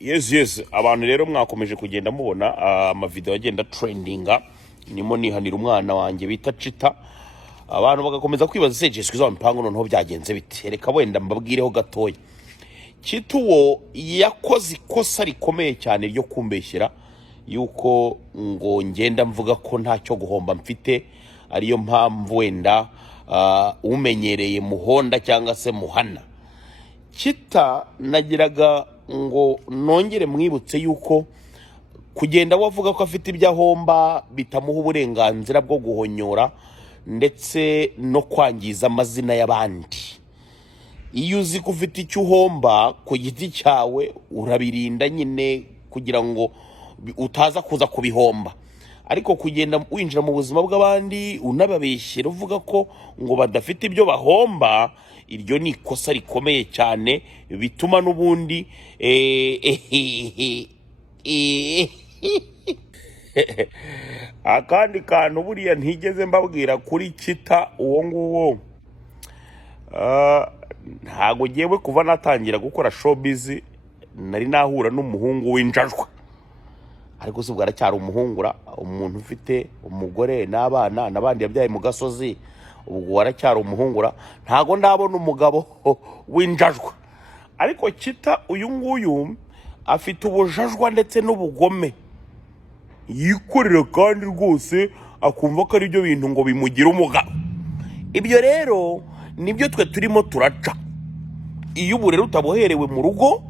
Yes, abantu rero mwakomeje kugenda mubona amavideo agenda trendinga, nimo nihanira umwana wanjye bita Chita. Abantu bagakomeza kwibaza se Jesu kizo mpango noneho byagenze bite. Reka wenda mbabwireho gatoya. Chita wo yakoze ikosa rikomeye cyane ryo kumbeshyira yuko ngo ngenda mvuga ko ntacyo guhomba mfite, ariyo mpamvu wenda umenyereye muhonda cyangwa se muhana. Chita nagiraga ngo nongere mwibutse yuko kugenda wavuga ko afite ibyahomba bitamuha uburenganzira bwo guhonyora ndetse no kwangiza amazina y'abandi. Iyo uzi ko ufite icyo uhomba ku giti cyawe urabirinda nyine kugira ngo utaza kuza kubihomba, ariko kugenda winjira mu buzima bw'abandi unababeshyira uvuga ko ngo badafite ibyo bahomba, iryo ni ikosa rikomeye cyane bituma n'ubundi akandi kantu buriya ntigeze mbabwira kuri Chita uwo nguwo. Ntago ngewe kuva natangira gukora showbiz nari nahura n'umuhungu w'injajwa, ariko se bwaracyari umuhungura, umuntu ufite umugore n'abana nabandi yabyaye mu gasozi, ubwo waracyari umuhungura. Ntago ndabona umugabo w'injajwa, ariko Chita uyu nguyu afite ubujajwa ndetse n'ubugome, yikorera kandi rwose akumva ko ari byo bintu ngo bimugira umugabo. Ibyo rero nibyo twe turimo turaca. Iyo ubu rero utaboherewe mu rugo,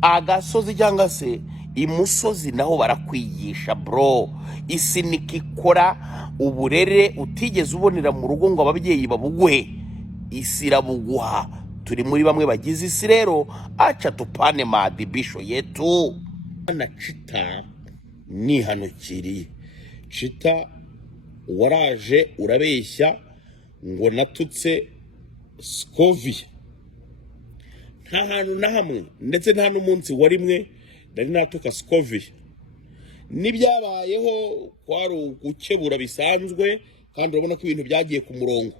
agasozi cyangwa se imusozi naho barakwigisha bro. Isi nikikora uburere utigeze ubonera mu rugo ngo ababyeyi babuguhe, isi irabuguha. Turi muri bamwe bagize isi rero, acha tupane maadhibisho yetu. Na Chita nihanukiriye. Chita waraje urabeshya ngo natutse Scovia. Nta hantu na hamwe ndetse nta n'umunsi warimwe nari natuka Scovia. Nibyabayeho kwari gukebura bisanzwe kandi urabona ko ibintu byagiye ku murongo,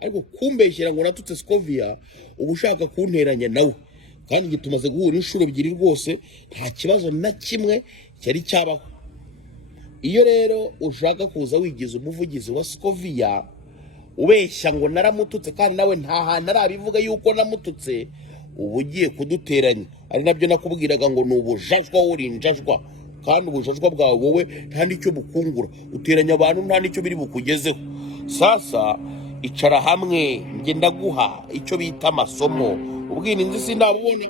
ariko kumbeshyira ngo natutse Scovia ubushaka kunteranya nawe, kandi gitumaze guhura inshuro ebyiri rwose nta kibazo na kimwe cyari cyabaho. Iyo rero ushaka kuza wigize umuvugizi wa Scovia ubeshya ngo naramututse kandi nawe nta hantu arabivuga yuko namututse, ubu ugiye kuduteranya. Ari nabyo nakubwiraga ngo n'ubujajwa uri injajwa, kandi ubujajwa bwawe wowe nta nicyo bukungura, uteranya abantu nta nicyo biri bukugezeho. Sasa icara hamwe ngenda guha icyo bita amasomo. Ubwirinzi sindabubona.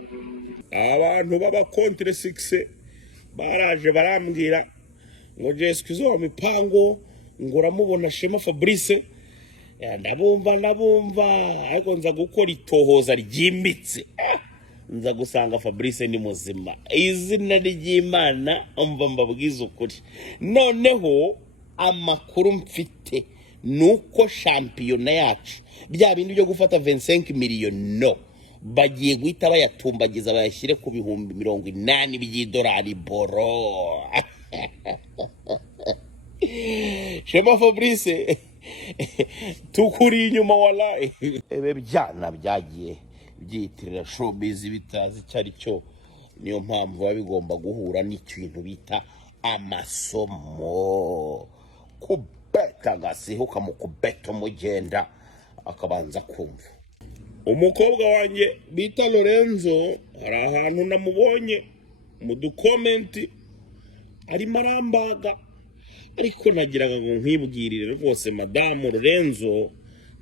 Abantu baba contre 6 baraje barambwira ngo Jesu kizo mipango ngo ramubona Shema Fabrice. Ndabumva ariko nza gukora itohoza ryimbitse, nza gusanga Fabrice ni muzima. Izina ry'Imana umva mbabwiza ukuri. Noneho amakuru mfite nuko shampiyona yacu bya bindi byo gufata 25 miliyoni no bagiye guhita bayatumbagiza bayashyire ku bihumbi 80 by'idolari boro. Shema Fabrice tukuri inyuma wallahi. Ebe byana byagiye byitirira showbiz bitazi cyari cyo, niyo mpamvu babigomba guhura n'ikintu bita amasomo. Kubeta gasiho kamukubeta mugenda akabanza kumva. Umukobwa wanjye bita Lorenzo hari ahantu namubonye mu dukomenti ari marambaga, ariko nagiraga ngo nkwibwirire rwose madamu Lorenzo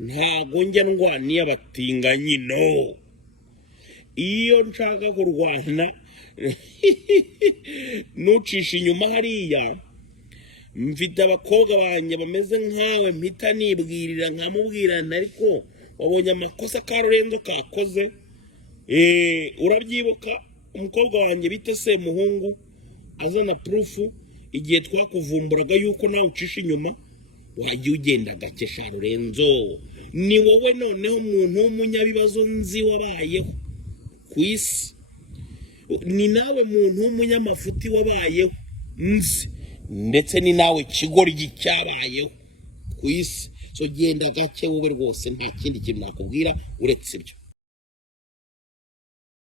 ntago njya ndwaniye abatinganyi no. Iyo nshaka kurwana nucisha inyuma hariya mfite abakobwa banje bameze nkawe mpita nibwirira nkamubwirana, ariko wabonye amakosa ka Lorenzo kakoze. Urabyibuka umukobwa wanjye bita se muhungu azana proof igihe twakuvumburaga yuko nawe ucisha inyuma, wagiye ugenda gakesha Lorenzo. Ni wowe noneho umuntu w'umunyabibazo nzi wabayeho ku isi, ni nawe muntu w'umunyamafuti wabayeho nzi, ndetse ni nawe kigoryi cyabayeho ku isi. So genda gake wowe rwose nta kindi kintu nakubwira uretse ibyo.